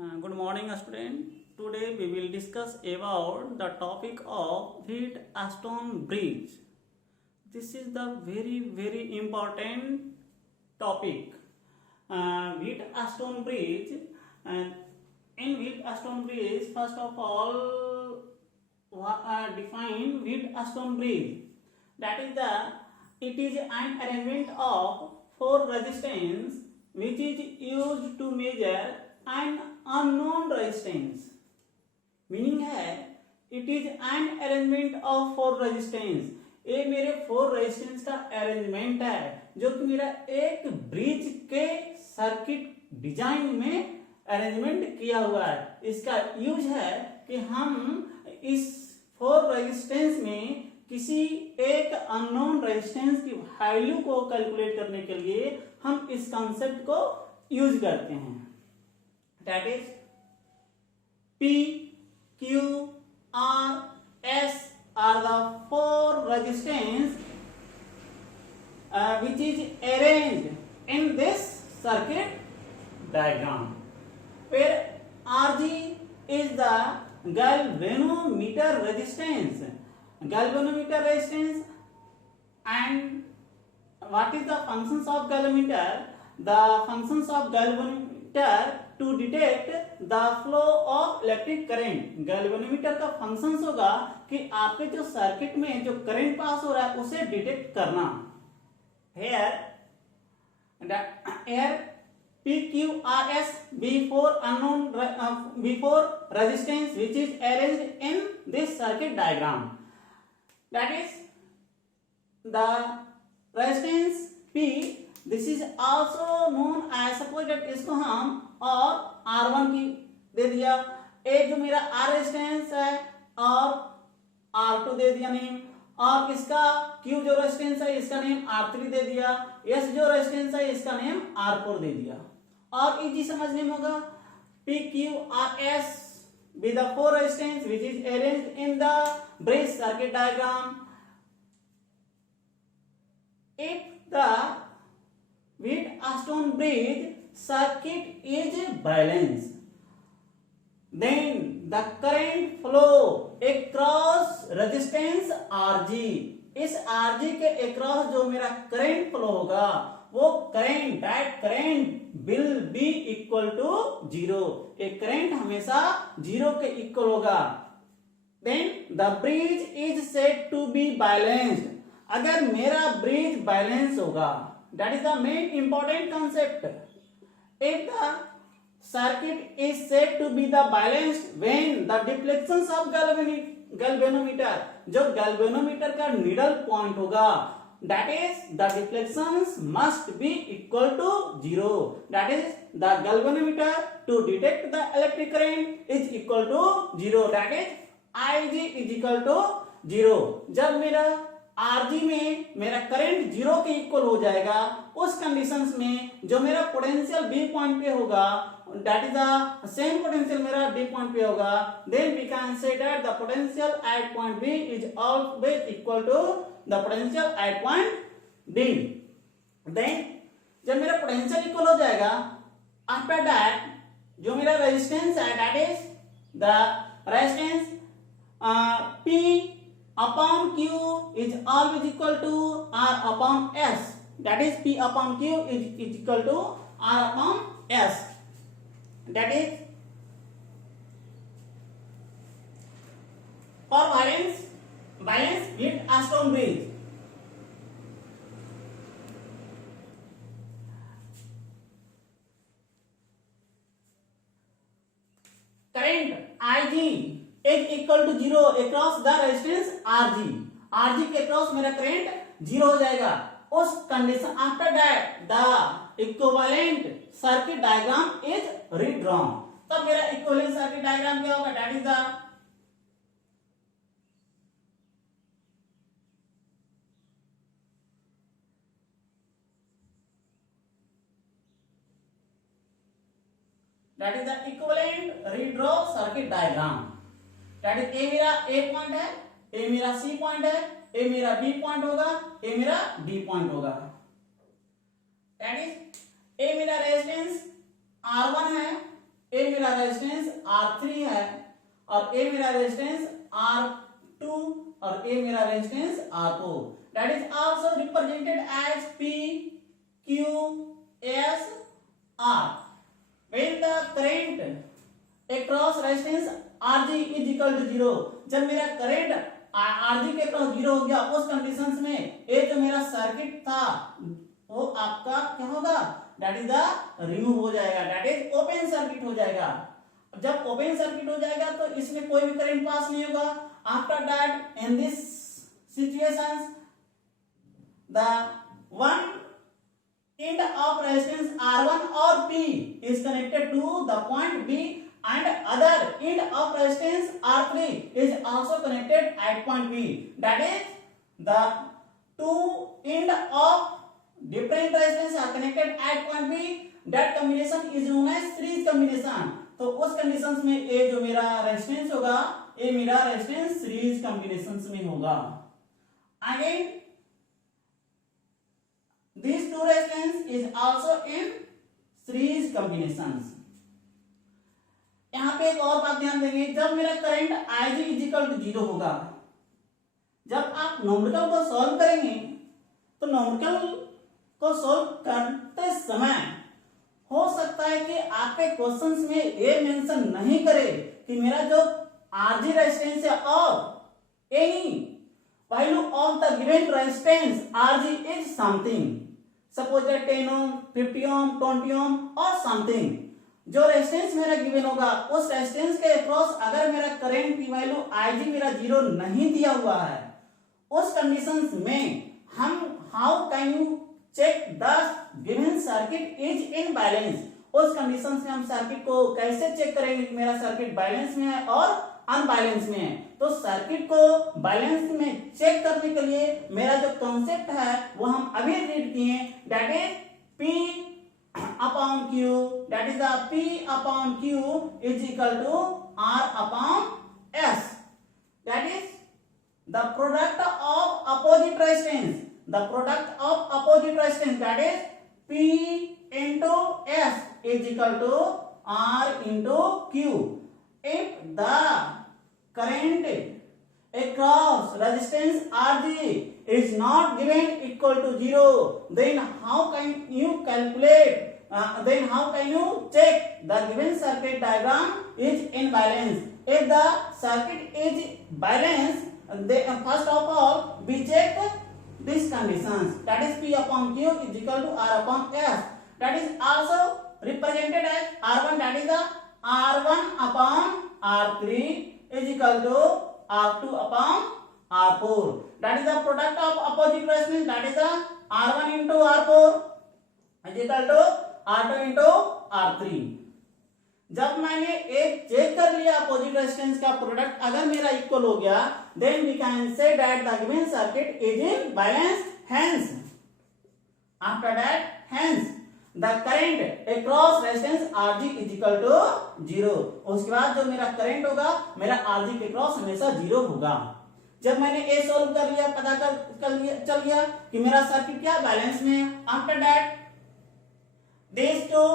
Good morning, student. Today we will discuss about the topic of Wheatstone Bridge. This is the very important topic. Wheatstone Bridge. And in Wheatstone Bridge, first of all, define Wheatstone Bridge. That is it is an arrangement of four resistance which is used to measure an unknown resistance. Meaning है it is an arrangement of four resistance. ये मेरे four resistance का arrangement है जो कि मेरा एक bridge के सर्किट डिजाइन में अरेंजमेट किया हुआ है. इसका यूज है कि हम इस फोर रेजिस्टेंस में किसी एक अननोन रेजिस्टेंस की वैल्यू को कैलकुलेट करने के लिए हम इस कंसेप्ट को यूज करते हैं. That is P, Q, R, S are the four resistance which is arranged in this circuit diagram, where Rg is the galvanometer resistance. Galvanometer resistance, and what is the functions of galvanometer? The functions of galvanometer to detect the flow of electric current. galvanometer का functions होगा कि आपके जो circuit में जो current pass हो रहा है उसे डिटेक्ट करना. here PQRS before resistance which is arranged in this circuit diagram. That is the resistance P. This is also known as, suppose that इसको हम और R1 की दे दिया, एक जो मेरा R रेजिस्टेंस है और R2 दे दिया नेम, और इसका Q जो रेजिस्टेंस है इसका नेम R3 दे दिया, S जो रेजिस्टेंस है इसका नेम R4 दे दिया. और इजी समझने में होगा PQRS with the four resistance which is arranged in the bridge circuit diagram. If the Wheatstone bridge circuit is balanced, then the current flow across resistance Rg. इस Rg के across जो मेरा current flow होगा वो current, that current will be equal to 0. एक current हमेशा 0 के equal होगा. Then the bridge is said to be balanced. अगर मेरा ब्रिज बैलेंस होगा, that is the main important concept. If the circuit is said to be the balanced when the deflections of galvanometer, जो galvanometer का needle point होगा, that is the deflections must be equal to 0. That is the galvanometer to detect the electric current is equal to 0. That is Ig is equal to 0. जब मेरा Rg में मेरा current 0 के equal हो जाएगा, उस conditions में जो मेरा पोटेंशियल B पॉइंट पे होगा, that is the same potential मेरा D पॉइंट पे होगा, then we can say that the potential at point B is always equal to the potential at point D. Then जब मेरा पोटेंशियल इक्वल हो जाएगा, after that जो मेरा resistance है, that is the resistance P upon Q is always equal to R upon S. That is P upon Q is equal to R upon S. That is for balance Wheatstone bridge. Current Ig is equal to 0 across the resistance Rg. Rg के across मेरा current 0 हो जाएगा. उस condition after that the equivalent circuit diagram is redrawn. तब मेरा equivalent circuit diagram क्या होगा? That is the equivalent redraw circuit diagram. That is A मेरा A पॉइंट है, A मेरा C पॉइंट है, A मेरा B पॉइंट होगा, A मेरा D पॉइंट होगा. That is A मेरा रेजिस्टेंस R1 है, ए मेरा रेजिस्टेंस R3 है और ए मेरा रेजिस्टेंस R2 और ए मेरा resistance R4, that is also represented as P Q S R. When the current across resistance RG is equal to 0, जब मेरा करंट RG के क्रॉस 0 हो गया, उस कंडीशंस में ये जो मेरा सर्किट था वो आपका क्या होगा, दैट इज द रिमूव हो जाएगा, दैट इज ओपन सर्किट हो जाएगा। जब ओपन सर्किट हो जाएगा तो इसमें कोई भी करंट पास नहीं होगा। After that in this situations the one end of resistance R1 or P is connected to the point B and other end of resistance R3 is also connected at point B. That is, the two end of different resistance are connected at point B. That combination is known as series combination. तो उस conditions में ये जो मेरा resistance होगा, ये मेरा resistance series combinations में होगा। Again these two resistance is also in series combinations. यहां पे एक और बात ध्यान देंगे, जब मेरा current Ig is equal to 0 होगा, जब आप न्यूमेरिकल को सॉल्व करेंगे तो न्यूमेरिकल को सॉल्व करते समय हो सकता है कि आपके क्वेश्चंस में ये मेंशन नहीं करे कि मेरा जो Rg रेजिस्टेंस है और any value of the given resistance Rg is something, suppose that 10 ओम 50 ओम 20 ओम और समथिंग। जो रेजिस्टेंस मेरा गिवन होगा उस रेजिस्टेंस के अक्रॉस अगर मेरा करंट की वैल्यू Ig मेरा 0 नहीं दिया हुआ है, उस कंडीशंस में हम how can you check the given circuit is in balance. उस कंडीशंस में हम सर्किट को कैसे चेक करेंगे कि मेरा सर्किट बैलेंस में है और अनबैलेंस में है। तो सर्किट को बैलेंस में चेक करने के लिए मेरा जो कॉन्सेप्ट है वो हम अभी रीड किए, that is P upon Q, that is the P upon Q is equal to R upon S, that is the product of opposite resistance, the product of opposite resistance that is P into S is equal to R into Q. If the current across resistance Rg is not given equal to 0, then how can you calculate? Then how can you check the given circuit diagram is in balance? If the circuit is balanced, then first of all we check these conditions. That is P upon Q is equal to R upon S. That is also represented as R1, that is the R1 upon R3 is equal to R2 upon R4. That is the product of opposite resistance, that is the R1 into R4 is equal to R2 into R3. जब मैंने एक check कर लिया opposite resistance का product अगर मेरा equal हो गया, then we can say that the given circuit is in balance. Hence, after that, hence the current across resistance Rg is equal to 0. उसके बाद जो मेरा करंट होगा मेरा Rg के क्रॉस हमेशा 0 होगा। जब मैंने ए सोल्व कर लिया, पता कर चल गया कि मेरा सर्किट क्या बैलेंस में है। After that these two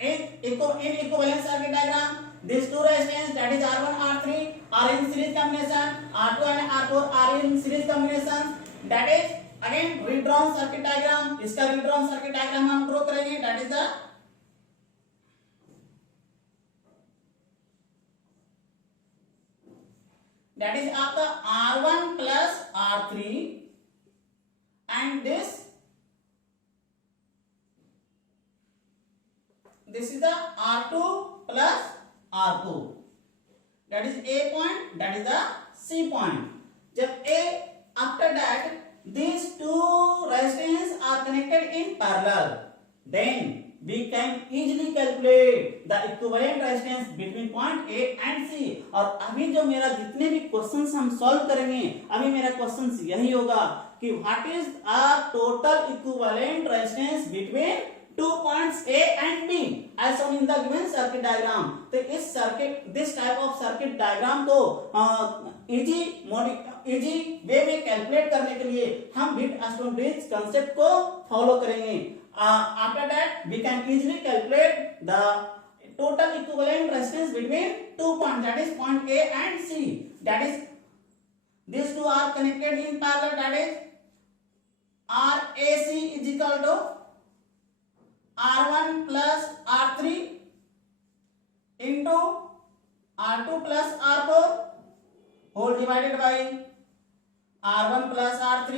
in equivalent circuit diagram, these two resistance that is R1 R3 are in series combination, R2 and R4 are in series combination, that is again redrawn circuit diagram। इसका redrawn circuit diagram हम draw करेंगे, that is the that is आपका R1 plus R3 and this is the R2 plus R2, that is A point, that is the C point। जब A after that these two resistance are connected in parallel, then we can easily calculate the equivalent resistance between point A and C। और अभी जो मेरा जितने भी questions हम solve करेंगे, अभी मेरा क्वेश्चंस यही होगा कि what is a total equivalent resistance between 2 points A and B as shown in the given circuit diagram। तो इस circuit this type of circuit diagram को इजी वे में कैलकुलेट करने के लिए हम व्हिटस्टोन ब्रिज कांसेप्ट को फॉलो करेंगे। After that we can easily calculate the total equivalent resistance between 2 points, that is point A and C, that is these two are connected in parallel, that is RAC is equal to R1 plus R3 into R2 plus R4 whole divided by R1 plus R3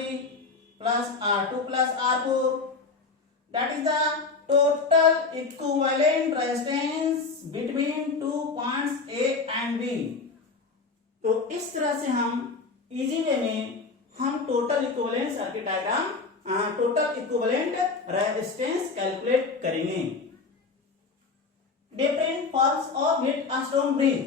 plus R2 plus R4, that is the total equivalent resistance between two points A and B। तो इस तरह से हम easy way में हम total equivalent circuit diagram, total equivalent resistance calculate करेंगे। Different forms of Wheatstone bridge,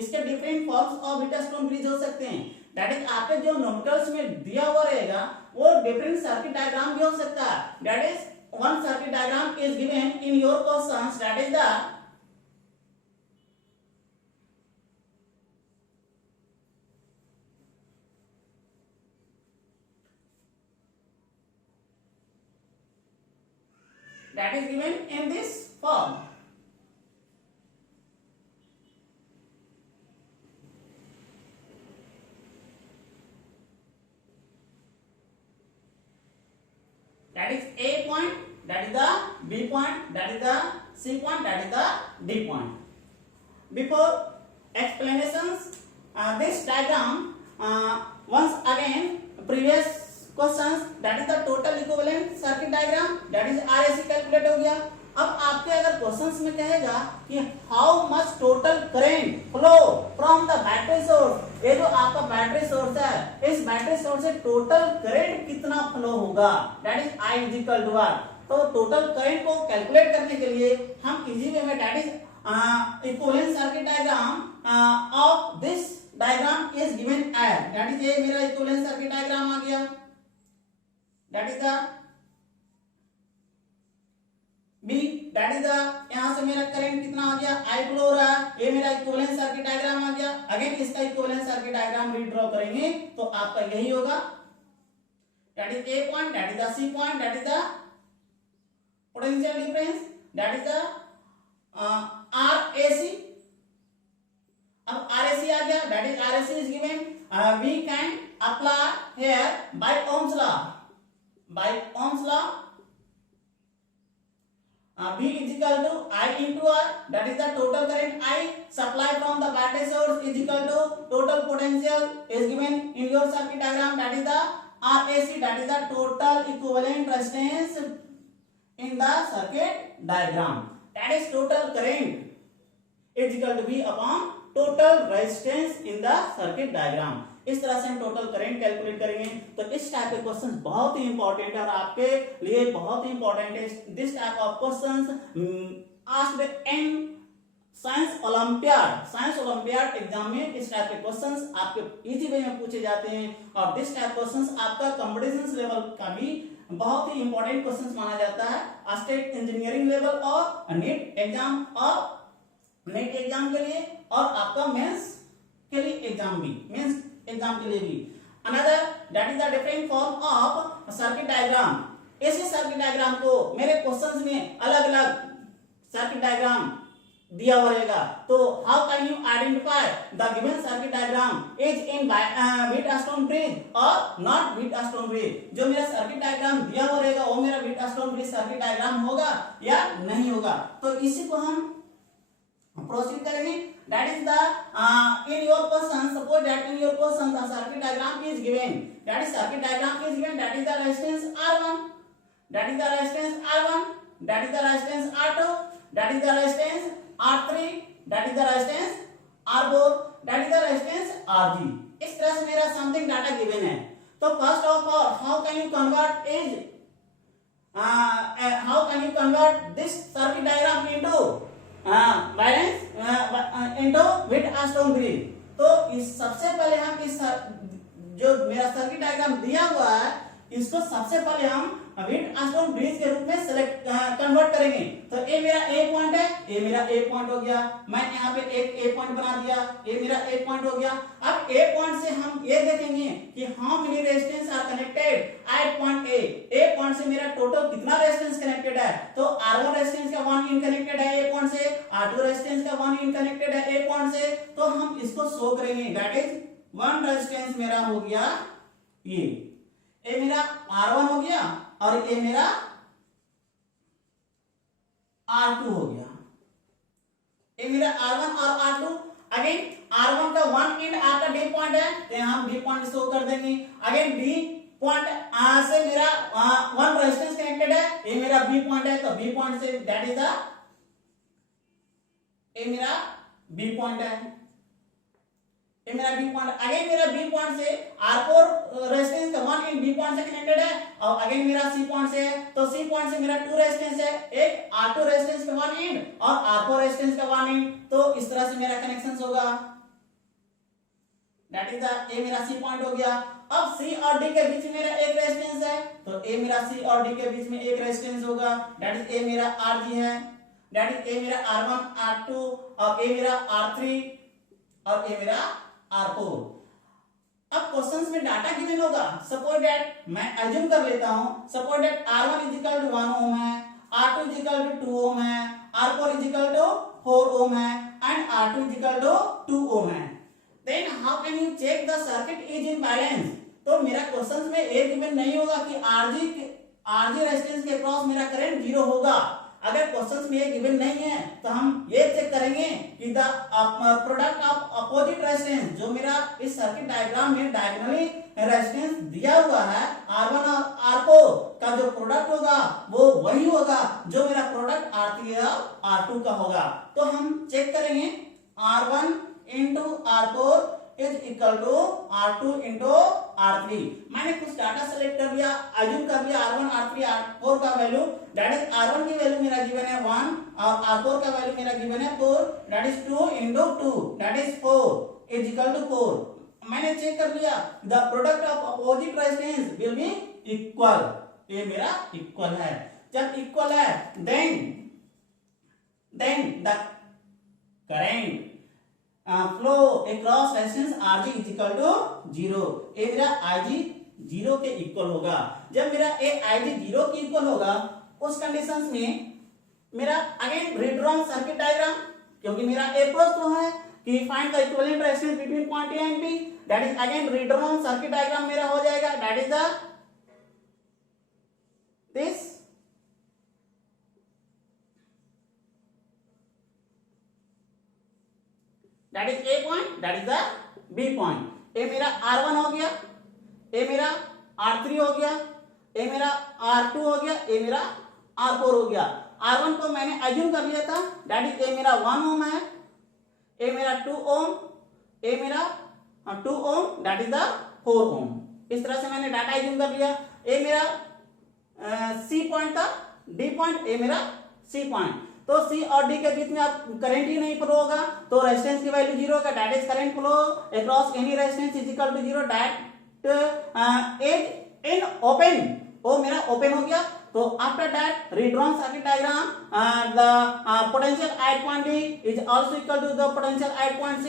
इसके different forms of Wheatstone bridge हो सकते हैं, दैट इज आपके जो न्यूमेरिकल्स में दिया हुआ रहेगा वो डिफरेंट सर्किट डायग्राम भी हो सकता है, that is one circuit diagram is given in your questions, that is the that is given in this form। That is A point, that is the B point, that is the C point, that is the D point। Before explanations this diagram, once again previous questions, that is the total equivalent circuit diagram, that is RAC calculate हो गया। अब आपके अगर questions में कहेगा कि how much total current flow from the battery source, ये जो आपका बैटरी सोर्स है इस बैटरी सोर्स से टोटल करंट कितना फ्लो होगा, that is I is equal to R। तो टोटल करंट को कैलकुलेट करने के लिए हम इजी वे में that is equivalent circuit diagram of this diagram is given as, that is ये मेरा इक्विवेलेंट सर्किट डायग्राम आ गया, that is the B, that is the यहां से मेरा करंट कितना आ गया I फ्लो हो रहा है, ये मेरा इक्विवेलेंट सर्किट डायग्राम आ गया। अगेन इसका इक्विवेलेंट सर्किट डायग्राम रीड्रॉ करेंगे तो आपका यही होगा, that is A point, that is the C point, that is the potential difference, that is the RAC। अब RAC आ गया, that is RAC is given, we can apply here by Ohm's law, by Ohm's law, V is equal to I into R, that is the total current I supply from the battery source is equal to total potential is given in your circuit diagram, that is the RAC, that is the total equivalent resistance in the circuit diagram, that is total current is equal to V upon total resistance in the circuit diagram। इस तरह से हम total current calculate करेंगे। तो इस type के questions बहुत ही important है और आपके लिए बहुत ही इंपॉर्टेंट है। This type of questions asked in science olympiad exam में इस टाइप के क्वेश्चंस आपके इजी वे में पूछे जाते हैं और दिस टाइप क्वेश्चंस आपका कॉम्पिटिशन लेवल का भी बहुत ही इंपॉर्टेंट क्वेश्चंस माना जाता है, स्टेट इंजीनियरिंग लेवल और नीट एग्जाम के लिए और आपका मेंस के लिए एग्जाम भी, मेंस एग्जाम के लिए भी। Another that is the different form of circuit diagram. इसी सर्किट डायग्राम को मेरे क्वेश्चंस में अलग अलग सर्किट डायग्राम दिया हुआ रहेगा, तो how can you identify the given circuit diagram is in Wheatstone bridge और नॉट व्हीटस्टोन ब्रिज। जो मेरा सर्किट डायग्राम दिया हुआ रहेगा वो मेरा व्हीटस्टोन ब्रिज सर्किट डायग्राम होगा या नहीं होगा। तो इसी को हम प्रोसीड करेंगे। That is the in your question, suppose that in your question the circuit diagram is given, that is circuit diagram is given, that is the resistance R1, that is the resistance R1, that is the resistance R2, that is the resistance R3, that is the resistance R4, that is the resistance RG। इस तरह से मेरा something data given है। तो first of all how can you convert this circuit diagram into balance into Wheatstone bridge. तो इस सबसे पहले हम इस जो मेरा सर्किट डायग्राम दिया हुआ है इसको सबसे पहले हम व्हीट स्टोन ब्रिज के रूप में सेलेक्ट कन्वर्ट करेंगे। तो ए मेरा ए पॉइंट है, ए मेरा ए पॉइंट हो गया, मैं यहाँ पे एक ए पॉइंट बना दिया, ए मेरा ए पॉइंट हो गया। अब ए पॉइंट से हम ये देखेंगे कि how many resistance R connected eight point A. A point से मेरा टोटल कितना रेजिस्टेंस कनेक्टेड है, तो R1 रेजिस्टेंस का 1 इन कनेक्टेड है ए पॉइंट से, R2 रेजिस्टेंस का 1 इन कनेक्टेड है ए पॉइंट से। तो हम इसको शो करेंगे, दैट इज 1 रेजिस्टेंस मेरा हो गया ये, ए मेरा R1 हो गया और ए मेरा R2 हो गया। ये मेरा R1 और R2, अगेन R1 का 1 एंड आपका D पॉइंट है तो यहां हम D पॉइंट शो कर देंगे। अगेन D पॉइंट से मेरा 1 रेजिस्टेंस कनेक्टेड है, ये मेरा B पॉइंट है तो B पॉइंट से दैट इज द ये मेरा B पॉइंट है, ये मेरा B पॉइंट। अगेन मेरा B पॉइंट से R4 रेजिस्टेंस का 1 इन B पॉइंट से कनेक्टेड है और अगेन मेरा C पॉइंट से है तो C पॉइंट से मेरा 2 रेजिस्टेंस है, एक R2 रेजिस्टेंस का 1 इन और R4 रेजिस्टेंस का 1 इन। तो इस तरह से मेरा कनेक्शन होगा, दैट इज द ए मेरा C पॉइंट हो गया। अब C और D के बीच में मेरा एक रेजिस्टेंस है तो ए मेरा C और D के बीच में एक रेजिस्टेंस होगा, दैट इज ए मेरा RG है, दैट इज ए मेरा R1 R2 और ए मेरा R3 और ए मेरा R4। अब क्वेश्चंस में डाटा गिवन होगा, सपोज दैट मैं अज्यूम कर लेता हूं, suppose that R1 is equal to 1 ohm है, R2 is equal to 2 ohm है, R4 is equal to 4 ohm है and R2 is equal to 2 ohm है। Then how can you check the circuit is in balance. तो मेरा questions में ये given नहीं होगा कि RG रेजिस्टेंस के अक्रॉस मेरा करंट 0 होगा। अगर क्वेश्चंस में ये गिवन नहीं है तो हम ये चेक करेंगे कि the product of opposite resistance, जो मेरा इस सर्किट डायग्राम में डायगोनली रेजिस्टेंस दिया हुआ है R1 और R4 का जो प्रोडक्ट होगा वो वही होगा जो मेरा प्रोडक्ट R3 और R2 का होगा। तो हम चेक करेंगे R1 into R4 is equal to R2 into R3। मैंने कुछ डाटा सेलेक्ट कर लिया, अज्यूम कर लिया R1 R3 R4 का वैल्यू, दैट इज R1 की वैल्यू मेरा गिवन है 1 और R4 का वैल्यू मेरा गिवन है 4, that is 2 into 2 that is 4 is equal to 4। मैंने चेक कर लिया the product of opposite resistance will be equal, ये मेरा इक्वल है। जब इक्वल है then the current flow across resistance Rg is equal to 0। ये मेरा Ig 0 के इक्वल होगा। जब मेरा ये Ig 0 के इक्वल होगा उस कंडीशंस में मेरा अगेन रीड्रॉन सर्किट डायग्राम, क्योंकि मेरा अप्रोच तो है कि find the equivalent resistance between point A and B, that is again redrawn circuit diagram मेरा हो जाएगा, that is the this that is A point, that is the B point। A मेरा R1 हो गया, A मेरा R3 हो गया, A मेरा R2 हो गया, A मेरा R4 हो गया। R1 को मैंने अज्यूम कर लिया था, that is A मेरा 1 ओम है, A मेरा 2 ओम, A मेरा 2 ओम, that is the 4 ओम। इस तरह से मैंने डाटा अज्यूम कर लिया। A मेरा C पॉइंट था, D पॉइंट, A मेरा C पॉइंट। तो C और D के बीच में आप करंट ही नहीं फ्लो होगा तो रेजिस्टेंस की वैल्यू 0 का, that is current flow across any resistance is equal to 0 that is in open. वो मेरा ओपन हो गया। तो after that redrawn circuit diagram the potential at point D is also equal to the potential at point C।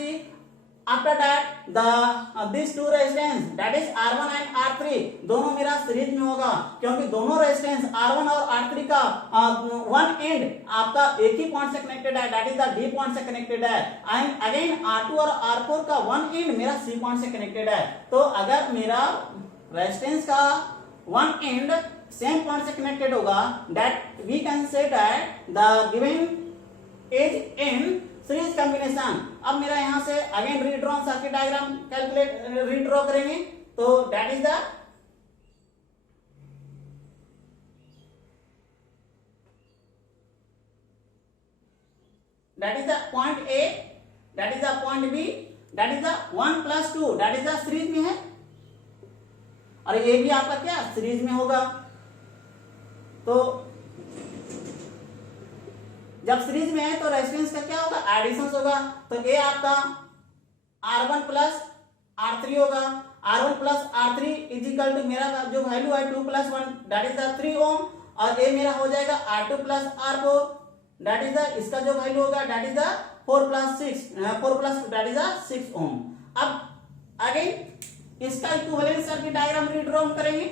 After that the this two resistance that is R1 and R3 दोनों मेरा series में होगा, क्योंकि दोनों resistance R1 और R3 का one end आपका एक ही पॉइंट से कनेक्टेड है, that is the D point से कनेक्टेड है एंड अगेन R2 और R4 का वन एंड मेरा C पॉइंट से कनेक्टेड है। तो अगर मेरा रेजिस्टेंस का वन एंड सेम पॉइंट से कनेक्टेड होगा, that we can say that the given is in series combination. अब मेरा यहां से again redrawn circuit diagram calculate redraw करेंगे तो that is the point A, that is the point B, that is the 1 + 2 that is the series में है और ये भी आपका क्या सीरीज में होगा। तो जब सीरीज में है तो रेजिस्टेंस का क्या होगा एडिशन होगा। तो A आपका R1 + R3 होगा R1 plus R3 is equal to मेरा जो वैल्यू है 2 प्लस 1 दैट इज द 3 ओम, और ये मेरा हो जाएगा R2 plus R4 that is the इसका जो वैल्यू होगा that is the 4 plus that is the 6 ओम। अब अगेन इसका इक्विवेलेंट सर्किट डायग्राम रीड्रॉ करेंगे।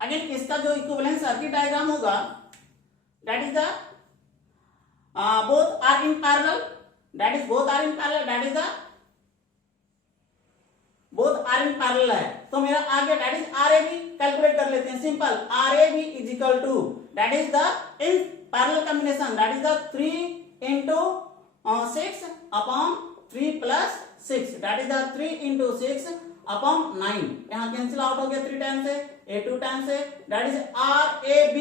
अगेन इसका जो इक्विवेलेंट सर्किट डायग्राम होगा that is the both are in parallel, that is both are in parallel, that is the both are in parallel है, तो मेरा आगे that is RAB कैलकुलेट कर लेते हैं। Simple RAB is equal to that is the in parallel combination, that is the 3 into 6 upon 3 plus 6, that is the 3 into 6 upon 9, यहाँ cancel out हो गया 3 टाइम्स से, ये 2 टाइम्स से, that is RAB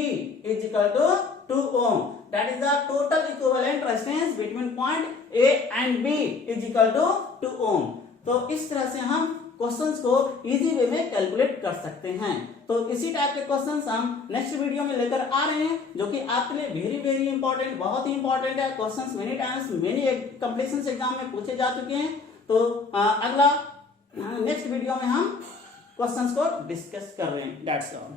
is equal to 2 ohm, that is the total equivalent resistance between point A and B is equal to 2 ohm. तो इस तरह से हम क्वेश्चंस को इजी वे में कैलकुलेट कर सकते हैं। तो इसी टाइप के क्वेश्चंस हम नेक्स्ट वीडियो में लेकर आ रहे हैं, जो कि आपके लिए वेरी वेरी इंपॉर्टेंट, बहुत ही इंपॉर्टेंट है। Questions many times many competition exam में पूछे जा चुके हैं। तो अगला नेक्स्ट वीडियो में हम क्वेश्चंस को डिस्कस कर रहे हैं। That's all.